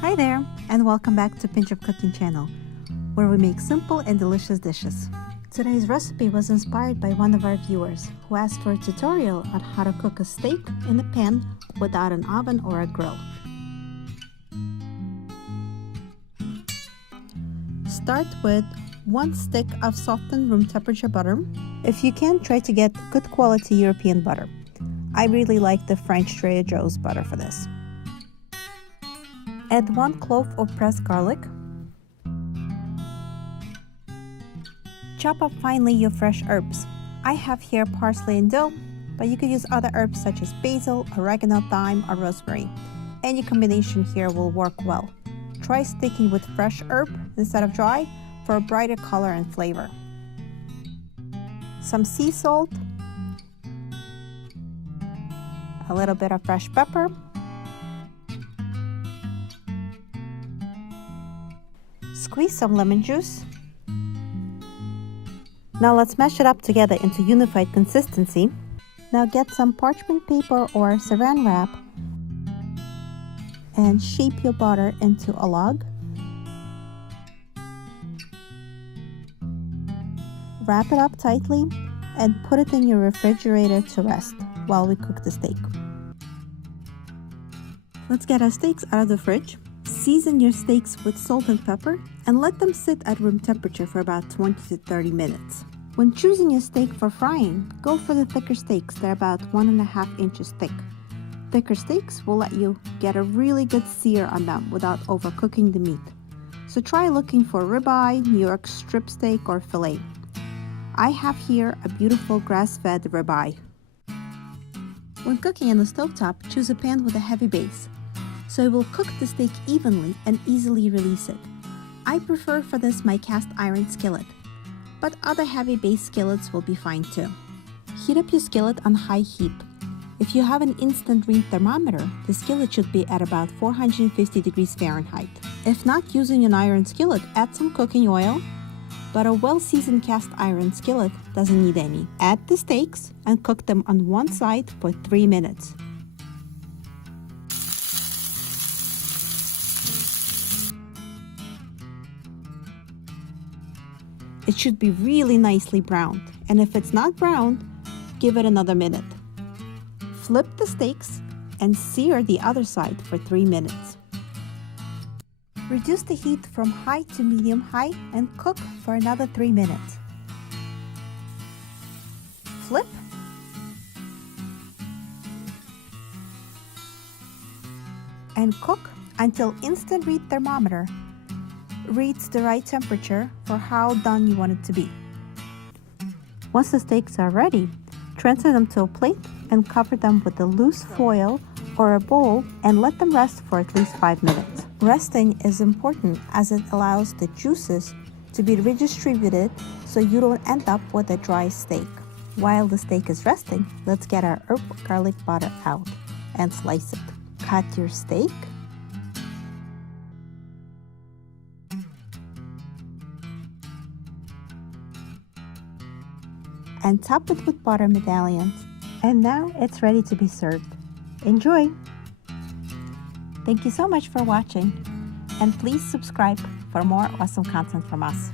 Hi there, and welcome back to Pinch of Cooking channel, where we make simple and delicious dishes. Today's recipe was inspired by one of our viewers who asked for a tutorial on how to cook a steak in a pan without an oven or a grill. Start with 1 stick of softened room temperature butter. If you can, try to get good quality European butter. I really like the French Trader Joe's butter for this. Add 1 clove of pressed garlic. Chop up finely your fresh herbs. I have here parsley and dill, but you could use other herbs such as basil, oregano, thyme, or rosemary. Any combination here will work well. Try sticking with fresh herb instead of dry for a brighter color and flavor. Some sea salt, a little bit of fresh pepper, squeeze some lemon juice. Now let's mash it up together into unified consistency. Now get some parchment paper or saran wrap and shape your butter into a log. Wrap it up tightly and put it in your refrigerator to rest while we cook the steak. Let's get our steaks out of the fridge. Season your steaks with salt and pepper and let them sit at room temperature for about 20 to 30 minutes. When choosing your steak for frying, go for the thicker steaks. They're about 1.5 inches thick. Thicker steaks will let you get a really good sear on them without overcooking the meat. So try looking for ribeye, New York strip steak, or fillet. I have here a beautiful grass-fed ribeye. When cooking on the stovetop, choose a pan with a heavy base, so it will cook the steak evenly and easily release it. I prefer for this my cast iron skillet, but other heavy base skillets will be fine too. Heat up your skillet on high heat. If you have an instant read thermometer, the skillet should be at about 450 degrees Fahrenheit. If not using an iron skillet, add some cooking oil, but a well-seasoned cast iron skillet doesn't need any. Add the steaks and cook them on one side for 3 minutes. It should be really nicely browned, and if it's not browned, give it another minute. Flip the steaks and sear the other side for 3 minutes. Reduce the heat from high to medium-high and cook for another 3 minutes. Flip. And cook until instant read thermometer reads the right temperature for how done you want it to be. Once the steaks are ready, transfer them to a plate and cover them with a loose foil or a bowl and let them rest for at least 5 minutes. Resting is important as it allows the juices to be redistributed so you don't end up with a dry steak. While the steak is resting, let's get our herb garlic butter out and slice it. Cut your steak. And top it with butter medallions. And now it's ready to be served. Enjoy! Thank you so much for watching, and please subscribe for more awesome content from us.